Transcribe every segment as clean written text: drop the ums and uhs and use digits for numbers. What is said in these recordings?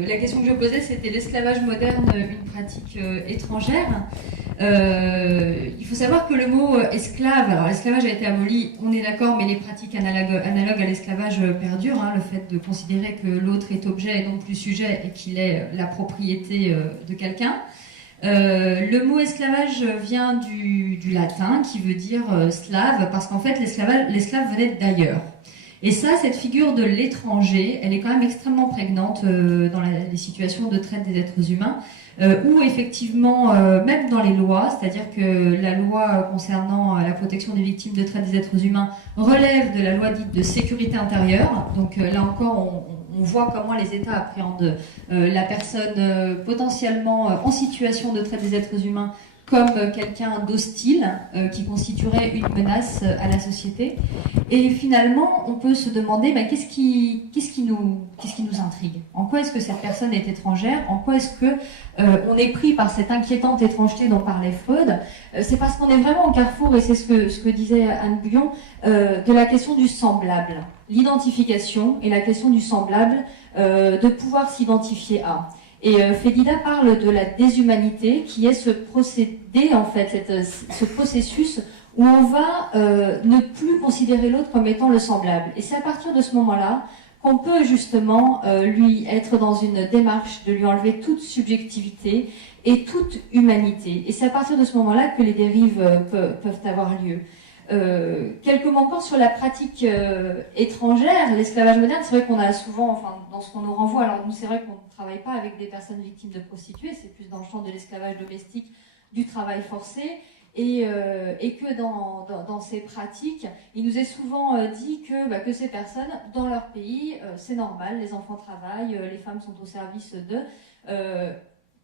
La question que je posais, c'était l'esclavage moderne, une pratique étrangère. Il faut savoir que le mot esclave, alors l'esclavage a été aboli, on est d'accord, mais les pratiques analogues à l'esclavage perdurent, le fait de considérer que l'autre est objet et non plus sujet et qu'il est la propriété de quelqu'un. Le mot esclavage vient du latin qui veut dire slave, parce qu'en fait l'esclave venait d'ailleurs. Et ça, cette figure de l'étranger, elle est quand même extrêmement prégnante dans les situations de traite des êtres humains, où effectivement, même dans les lois, c'est-à-dire que la loi concernant la protection des victimes de traite des êtres humains relève de la loi dite de sécurité intérieure. Donc là encore, on voit comment les États appréhendent la personne potentiellement en situation de traite des êtres humains comme quelqu'un d'hostile qui constituerait une menace à la société. Et finalement, on peut se demander qu'est-ce qui nous intrigue? En quoi est-ce que cette personne est étrangère? En quoi est-ce que on est pris par cette inquiétante étrangeté dont parlait Freud? C'est parce qu'on est vraiment au carrefour, et c'est ce que disait Anne Bouillon, de la question du semblable. L'identification et la question du semblable, de pouvoir s'identifier à. Et Fedida parle de la déshumanité, qui est ce procédé, en fait, ce processus où on va ne plus considérer l'autre comme étant le semblable. Et c'est à partir de ce moment-là qu'on peut justement lui être dans une démarche de lui enlever toute subjectivité et toute humanité. Et c'est à partir de ce moment-là que les dérives peuvent avoir lieu. Quelques mots encore sur la pratique étrangère, l'esclavage moderne. C'est vrai qu'on a souvent, dans ce qu'on nous renvoie, alors nous c'est vrai qu'on ne travaille pas avec des personnes victimes de prostituées, c'est plus dans le champ de l'esclavage domestique, du travail forcé, et que dans ces pratiques, il nous est souvent dit que ces personnes, dans leur pays, c'est normal, les enfants travaillent, les femmes sont au service d'eux.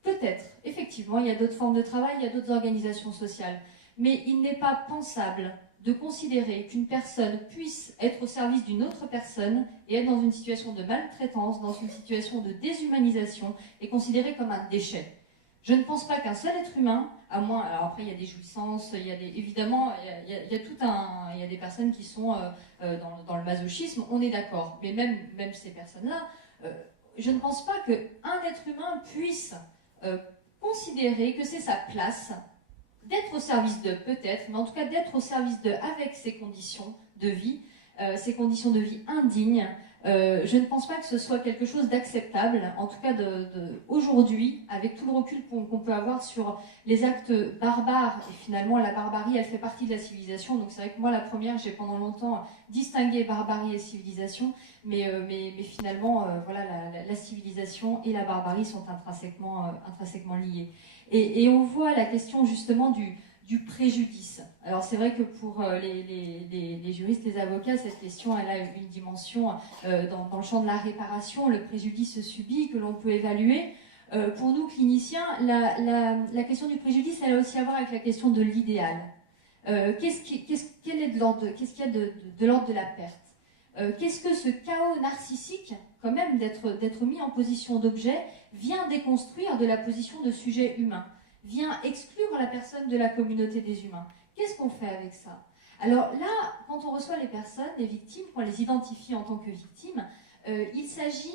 Peut-être, effectivement, il y a d'autres formes de travail, il y a d'autres organisations sociales, mais il n'est pas pensable de considérer qu'une personne puisse être au service d'une autre personne et être dans une situation de maltraitance, dans une situation de déshumanisation, et considérée comme un déchet. Je ne pense pas qu'un seul être humain, à moins, alors après il y a des jouissances, évidemment, il y a des personnes qui sont dans le masochisme, on est d'accord, mais même ces personnes-là, je ne pense pas qu'un être humain puisse considérer que c'est sa place d'être au service d'eux, peut-être, mais en tout cas d'être au service d'eux avec ces conditions de vie indignes. Je ne pense pas que ce soit quelque chose d'acceptable, en tout cas aujourd'hui, avec tout le recul qu'on peut avoir sur les actes barbares. Et finalement, la barbarie, elle fait partie de la civilisation. Donc c'est vrai que moi, la première, j'ai pendant longtemps distingué barbarie et civilisation, mais finalement, voilà, la civilisation et la barbarie sont intrinsèquement liées. Et on voit la question justement du préjudice. Alors c'est vrai que pour les juristes, les avocats, cette question elle a une dimension dans le champ de la réparation, le préjudice subi que l'on peut évaluer. Pour nous cliniciens, la question du préjudice, elle a aussi à voir avec la question de l'idéal. Qu'est-ce qu'il y a de l'ordre de la perte? Qu'est-ce que ce chaos narcissique, quand même, d'être mis en position d'objet, vient déconstruire de la position de sujet humain, vient exclure la personne de la communauté des humains? Qu'est-ce qu'on fait avec ça? Alors là, quand on reçoit les personnes, les victimes, qu'on les identifie en tant que victimes, il s'agit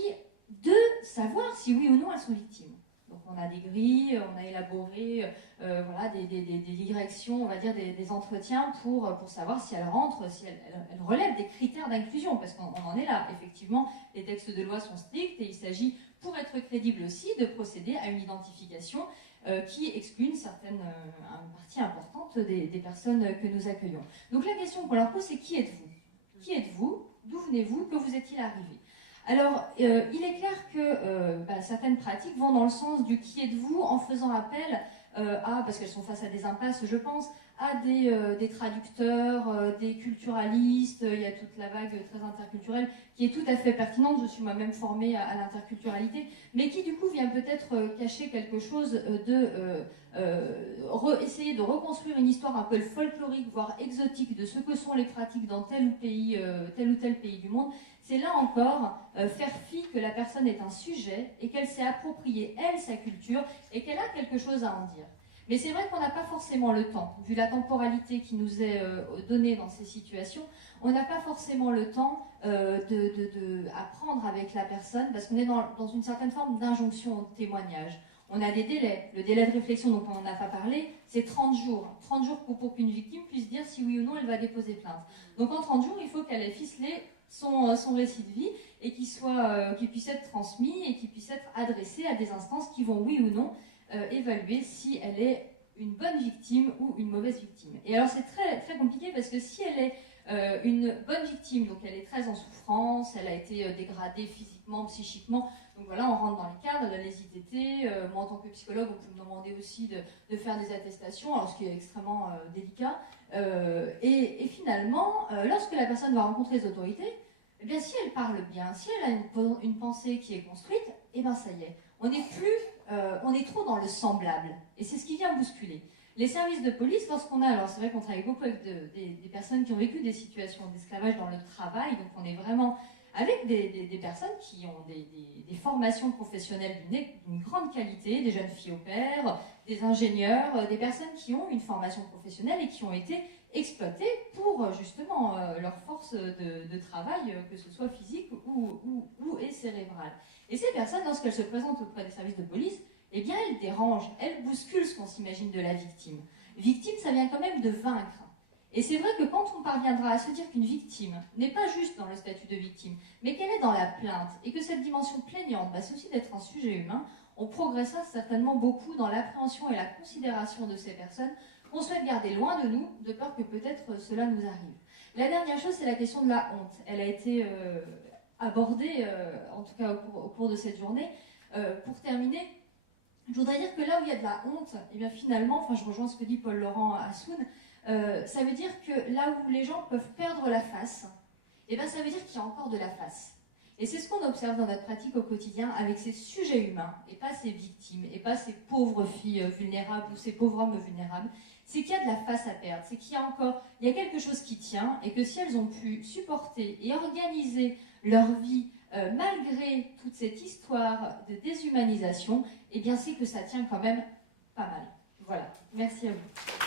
de savoir si oui ou non elles sont victimes. Donc on a des grilles, on a élaboré voilà, des directions, on va dire des entretiens pour savoir si elles rentrent, si elles relèvent des critères d'inclusion, parce qu'on en est là. Effectivement, les textes de loi sont stricts et il s'agit, pour être crédible aussi, de procéder à une identification qui exclut une partie importante des personnes que nous accueillons. Donc la question qu'on leur pose, c'est qui êtes-vous? Qui êtes-vous? D'où venez-vous? Que vous est-il arrivé? Alors, il est clair que certaines pratiques vont dans le sens du qui êtes-vous, en faisant appel parce qu'elles sont face à des impasses, je pense, à des traducteurs, des culturalistes. Il y a toute la vague très interculturelle qui est tout à fait pertinente. Je suis moi-même formée à l'interculturalité, mais qui du coup vient peut-être cacher quelque chose essayer de reconstruire une histoire un peu folklorique, voire exotique, de ce que sont les pratiques dans tel ou tel pays du monde. C'est là encore faire fi que la personne est un sujet et qu'elle s'est appropriée, elle, sa culture, et qu'elle a quelque chose à en dire. Mais c'est vrai qu'on n'a pas forcément le temps. Vu la temporalité qui nous est donnée dans ces situations, on n'a pas forcément le temps d'apprendre avec la personne, parce qu'on est dans une certaine forme d'injonction au témoignage. On a des délais. Le délai de réflexion, dont on n'en a pas parlé, c'est 30 jours. 30 jours pour qu'une victime puisse dire si oui ou non elle va déposer plainte. Donc en 30 jours, il faut qu'elle ait ficelé son récit de vie et qu'il puisse être transmis et qu'il puisse être adressé à des instances qui vont oui ou non évaluer si elle est une bonne victime ou une mauvaise victime. Et alors c'est très, très compliqué parce que si elle est une bonne victime, donc elle est très en souffrance, elle a été dégradée physiquement, psychiquement, donc voilà, on rentre dans les cadres, les ITT, moi en tant que psychologue, on peut me demander aussi de faire des attestations, alors ce qui est extrêmement délicat, et finalement, lorsque la personne va rencontrer les autorités, eh bien si elle parle bien, si elle a une pensée qui est construite, eh bien ça y est, on est trop dans le semblable, et c'est ce qui vient bousculer. Les services de police, lorsqu'on a, alors c'est vrai qu'on travaille beaucoup avec des personnes qui ont vécu des situations d'esclavage dans le travail, donc on est vraiment avec des personnes qui ont des formations professionnelles d'une grande qualité, des jeunes filles au pair, des ingénieurs, des personnes qui ont une formation professionnelle et qui ont été exploitées pour justement leur force de travail, que ce soit physique ou cérébrale. Et ces personnes, lorsqu'elles se présentent auprès des services de police, eh bien, elles dérangent, elles bousculent ce qu'on s'imagine de la victime. Victime, ça vient quand même de vaincre. Et c'est vrai que quand on parviendra à se dire qu'une victime n'est pas juste dans le statut de victime, mais qu'elle est dans la plainte, et que cette dimension plaignante, c'est aussi d'être un sujet humain, on progressera certainement beaucoup dans l'appréhension et la considération de ces personnes qu'on souhaite garder loin de nous, de peur que peut-être cela nous arrive. La dernière chose, c'est la question de la honte. Elle a été abordée, en tout cas au cours de cette journée. Pour terminer, je voudrais dire que là où il y a de la honte, et bien finalement, je rejoins ce que dit Paul Laurent Assoun, ça veut dire que là où les gens peuvent perdre la face, et bien ça veut dire qu'il y a encore de la face. Et c'est ce qu'on observe dans notre pratique au quotidien avec ces sujets humains, et pas ces victimes, et pas ces pauvres filles vulnérables ou ces pauvres hommes vulnérables, c'est qu'il y a de la face à perdre, c'est qu'il y a quelque chose qui tient, et que si elles ont pu supporter et organiser leur vie malgré toute cette histoire de déshumanisation, eh bien c'est que ça tient quand même pas mal. Voilà, merci à vous.